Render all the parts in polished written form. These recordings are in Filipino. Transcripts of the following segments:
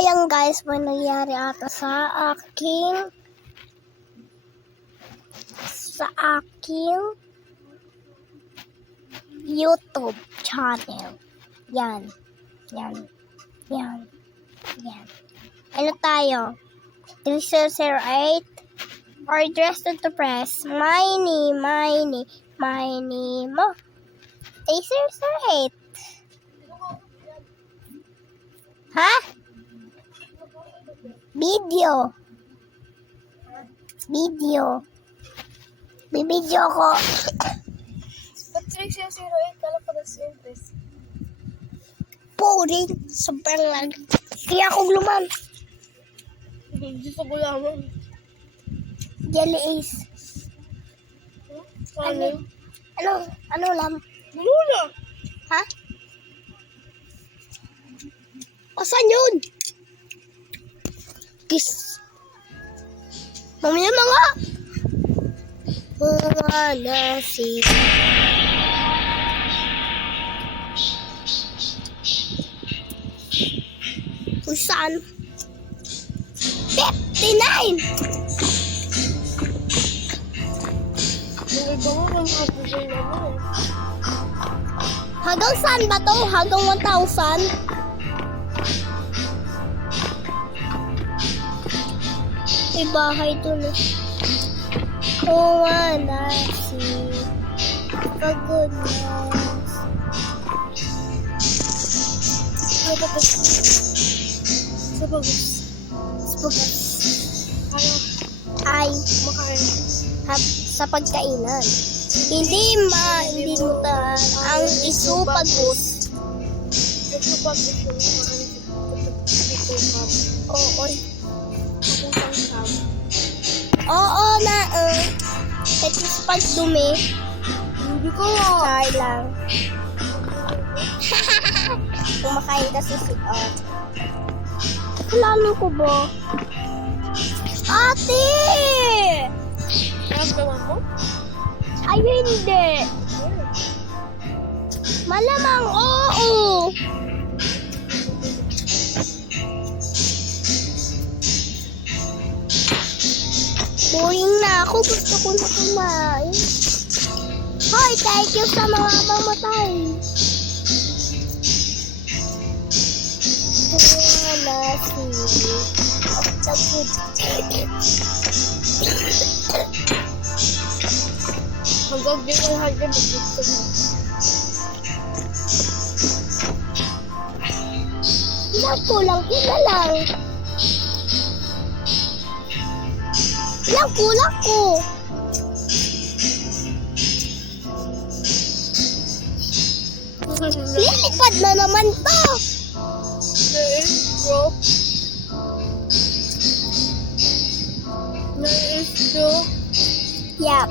Ayan guys, may nangyari ata sa aking YouTube channel. Yan. Ano tayo? 3008 or dress to press. Miny mo. 3008. Ha? Video. Bibidyo ko. Ba't 3008? Kala ko na interest. Puring. Sobrang lag. Kaya akong luman. Hindi sa gulaman. Jelly Ace. Ano? Ano lam? Luna! Ha? Asan yun? Kiss. Mamaya na nga. Wala si... Kung saan? 59! Yung iba mo lang kapusay naman. Hanggang saan ba to? Hanggang 1,000? May bahay dun eh. Oh, wala si goodness. Sa bagus. Ay, Makain. sa pagkainan. Hindi malimutan ang isupagus. Ito pag ito. Ito pag Oo. papuntang sam. Oo na, petis pag dumi. Hindi ko. Char lang. Kumakain kasi si Kailangan ko ba? Ate! Naramdaman mo? Ay, hindi. Malamang oo. Boring na ako. Gusto ko na kumain. Hoy, thank you sa mga mamatay. Wala si... Hanggang di ko hagyan mag-gusto mo. Ilang kulang ko na lang. Ilang kulang ko. Lilipad na naman to. Bro. Nais-bro. Yap.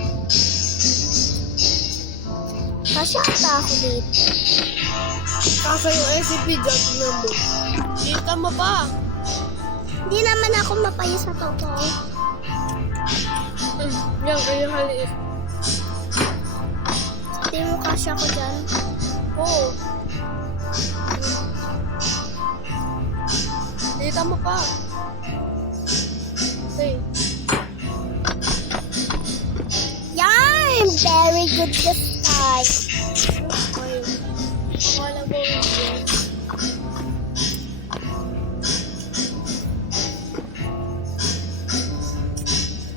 Kasyata ako dito. Kaso yung SCP dyan mo. Kita mo pa. Hindi naman ako mapayo sa totoo. Yan, kayo haliit. Hindi mo kasya ko dyan. Oo. Kita mo pa. Okay. Yan! Very good this time. Okay. Wala mo yun.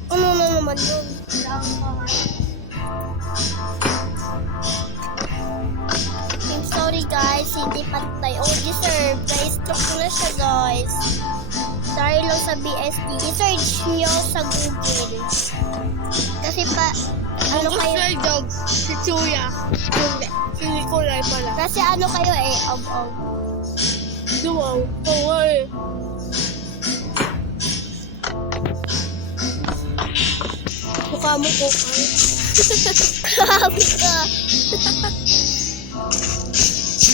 Ano na naman yun? I'm sorry guys, hindi pantay. Oh, deserve. Na-stroke ko na siya guys. Dahil lang sa BSD. I-search nyo sa Google. Kasi ano Ako kayo? si Dog, si Chuya. Hindi, si Nicolay pala. Kasi ano kayo eh, Wow, oo eh. Mukha mo po kayo. Grabe ka.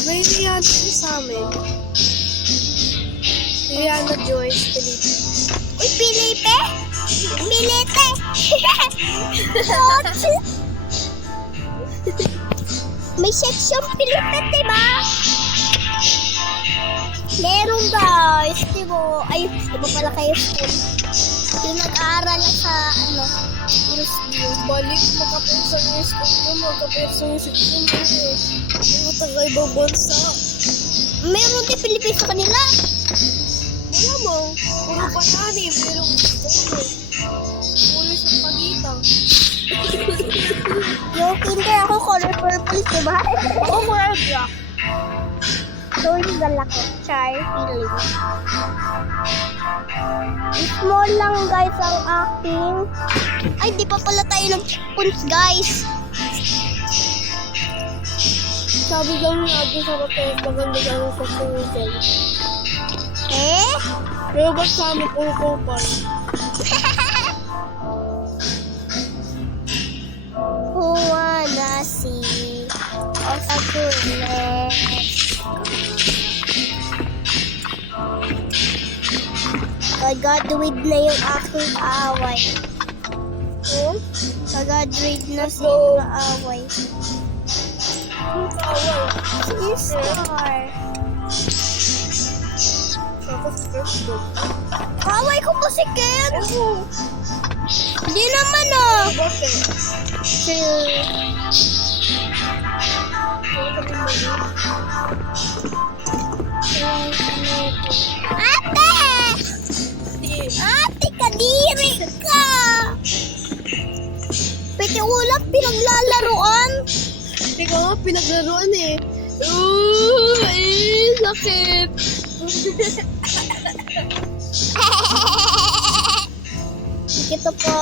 May Rihanna po sa amin. Rihanna Joyce Felipe. Uy, Felipe! Milite! May section Felipe, diba? Meron guys. guys, di mo, ay, iba pala kayo school. Yung nag-aaral sa, Hillsview. Balik, makapirsang yung school ko, makapirsang yung school ko. Yung taga ibang bansa. Meron din Philippines sa kanila. Wala mo, puro banani, pero ulo sa pagitan. Yung kinder ako, color purple, diba? Ako mura black. So, yung galaki. Char feeling. Small lang, guys, ang aking... Ay, di pa pala tayo nag-checkpoints, guys. Sabi lang niya doon sa hotel, maganda lang sa hotel. Eh? Pero ba't sa amin puro kupal? Who wanna see all the goodness? Kagadwid na yung aking away. Kagadwid na sa away. Yung kawal. Sister. Tapos first book. Away ko po si Ken. Oo. Hindi naman ah. Bakit? Ate! Ate, kadiri ka! Pwede ulam pinaglalaroan. Teka nga, pinaglaruan eh. Sakit. Kita pa,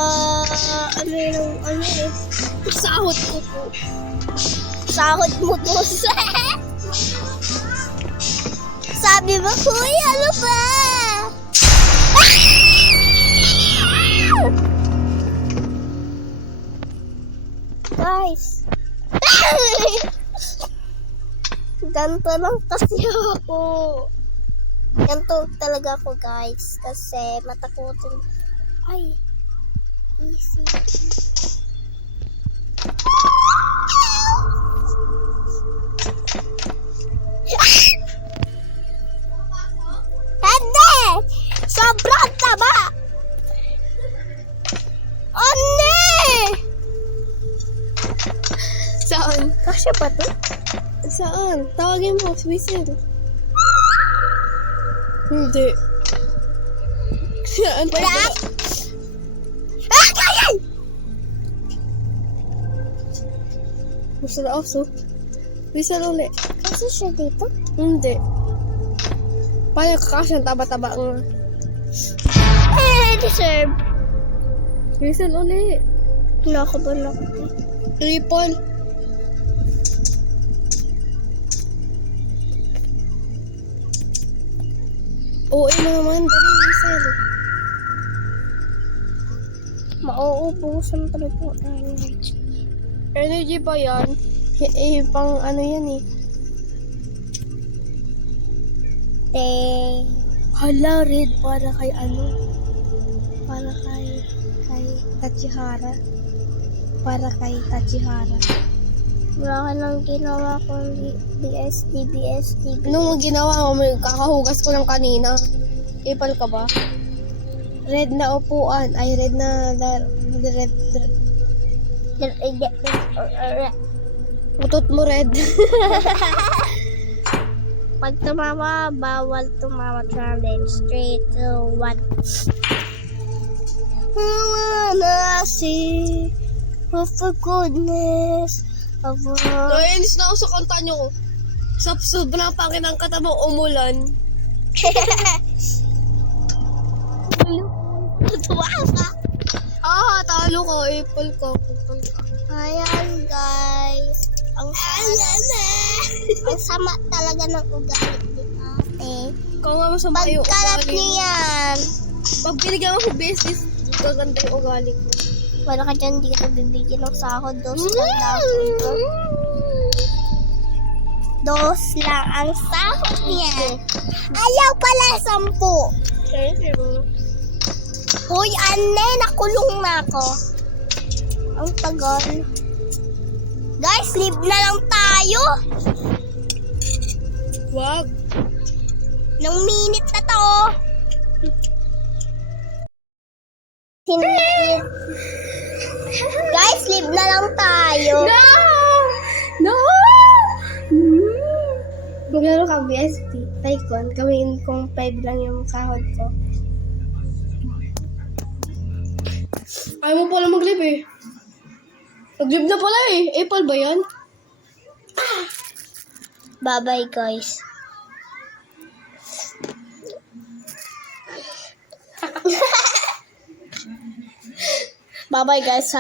eh. Sahot ko po. Sahod mo to. Sabi mo, kuya, ano ba? Guys. Ganto lang kasi ako. Ganto talaga ako, guys. Kasi matakutin. Ay. Easy. Hindi! Sobrang taba! Ano? Saan? Kasya pa to? Saan? Tawagin mo, whistle. Hindi. Saan? Wala? Ah! Kaya! Whistle also. Whistle ulit. Kasi siya dito? Hindi. Payag ka siyang taba-taba nga. Deserve. Whistle ulit. Kinakabahan ako. Triple. Oo, naman. Dali, whistle. Mauubusan talaga ang energy. Energy ba yan? Pang ano yan eh. Hala, red para kay ano? Para kay Tachihara. Para kay Tachihara. Wala ka nang ginawa kung BSD. Anong ginawa mo? Kakahugas ko lang kanina. Ipal ka ba? Red na upuan. Ay, red na red. Utot mo red. Pag tumawa, bawal tumawa challenge. 3, 2, 1. I wanna see of the goodness of all. Nainis na ako sa kanta nyo. Sobrang pangin ang kata mo umulan. Tuwa ka. Talo ko. Ipal ka. Ayan guys. Ang sama talaga ng ugali ni ate. Ikaw nga masama yung Pagkalat ugali mo. niya yan. Pag binigyan mo ko business, gaganda yung ugali ko. Wala ka dyan, di ka bibigyan ng sahod. Dos lang daw. Dos lang ang sahod niya. Ayaw pala 10. Hoy, ane, nakulong na ako. Ang tagal. Guys, leave na lang tayo. Wag. Nung minute na to. Guys, leave na lang tayo. No! Maglaro ka BST. Tycoon. Gawin kong 5 lang yung sahod ko. Ayaw mo pala mag-live eh. Mag-live na pala eh. Apple ba yan? Bye-bye, guys. Bye-bye guys.